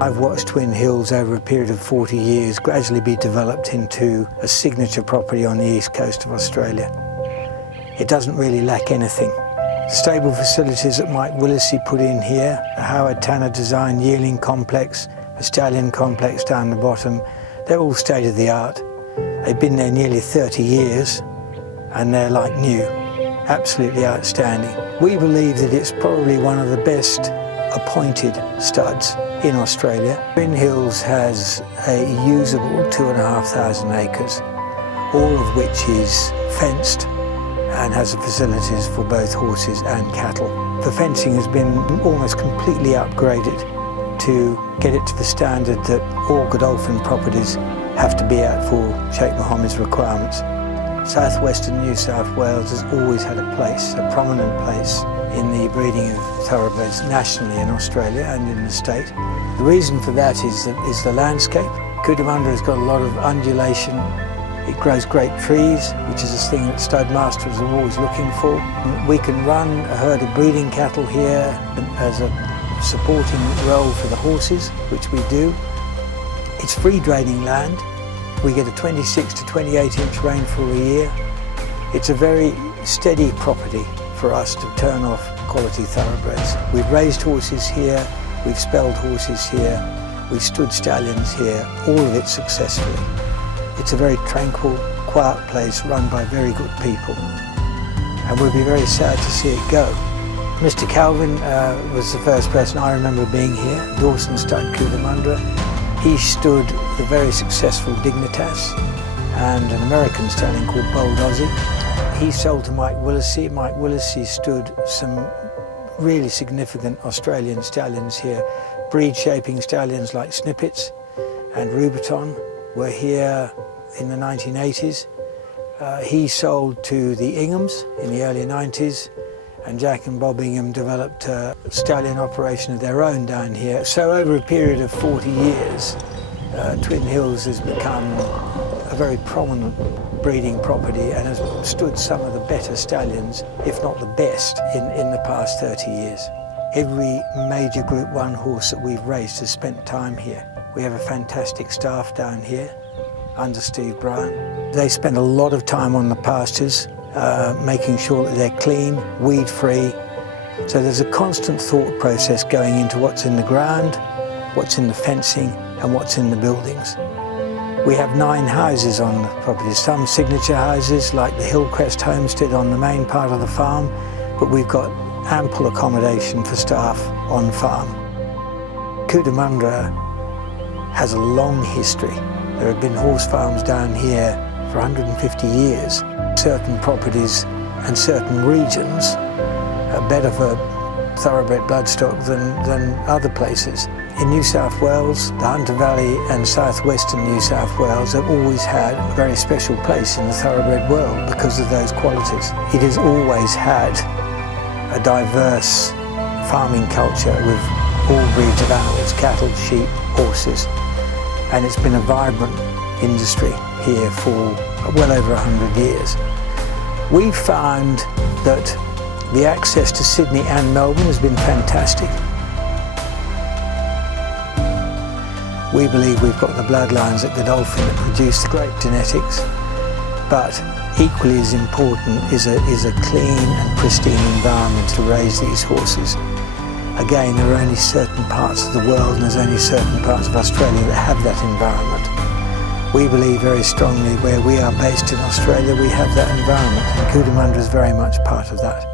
I've watched Twin Hills over a period of 40 years gradually be developed into a signature property on the east coast of Australia. It doesn't really lack anything. The stable facilities that Mike Willesee put in here, the Howard Tanner designed yearling complex, the stallion complex down the bottom, they're all state of the art. They've been there nearly 30 years and they're like new, absolutely outstanding. We believe that it's probably one of the best appointed studs in Australia. Twin Hills has a usable 2,500 acres, all of which is fenced and has the facilities for both horses and cattle. The fencing has been almost completely upgraded to get it to the standard that all Godolphin properties have to be at for Sheikh Mohammed's requirements. Southwestern New South Wales has always had a place, a prominent place, in the breeding of thoroughbreds nationally in Australia and in the state. The reason for that is the landscape. Cootamundra has got a lot of undulation. It grows great trees, which is a thing that stud masters are always looking for. We can run a herd of breeding cattle here as a supporting role for the horses, which we do. It's free draining land. We get a 26 to 28 inch rainfall a year. It's a very steady property for us to turn off quality thoroughbreds. We've raised horses here, we've spelled horses here, we've stood stallions here, all of it successfully. It's a very tranquil, quiet place run by very good people, and we'd be very sad to see it go. Mr. Calvin was the first person I remember being here, Dawson stud Cootamundra. He stood the very successful Dignitas and an American stallion called Bold Aussie. He sold to Mike Willesee. Mike Willesee stood some really significant Australian stallions here. Breed shaping stallions like Snippets and Rubiton were here in the 1980s. He sold to the Inghams in the early 90s, and Jack and Bob Ingham developed a stallion operation of their own down here. So over a period of 40 years, Twin Hills has become a very prominent breeding property and has stood some of the better stallions, if not the best, in the past 30 years. Every major Group 1 horse that we've raced has spent time here. We have a fantastic staff down here under Steve Bryan. They spend a lot of time on the pastures, making sure that they're clean, weed-free. So there's a constant thought process going into what's in the ground, what's in the fencing, and what's in the buildings. We have 9 houses on the property, some signature houses like the Hillcrest Homestead on the main part of the farm, but we've got ample accommodation for staff on farm. Cootamundra has a long history. There have been horse farms down here for 150 years. Certain properties and certain regions are better for thoroughbred bloodstock than other places. In New South Wales, the Hunter Valley and southwestern New South Wales have always had a very special place in the thoroughbred world because of those qualities. It has always had a diverse farming culture with all breeds of animals, cattle, sheep, horses, and it's been a vibrant industry here for well over 100 years. We found that the access to Sydney and Melbourne has been fantastic. We believe we've got the bloodlines at Godolphin that produce the great genetics, but equally as important is a clean and pristine environment to raise these horses. Again, there are only certain parts of the world and there's only certain parts of Australia that have that environment. We believe very strongly where we are based in Australia, we have that environment, and Cootamundra is very much part of that.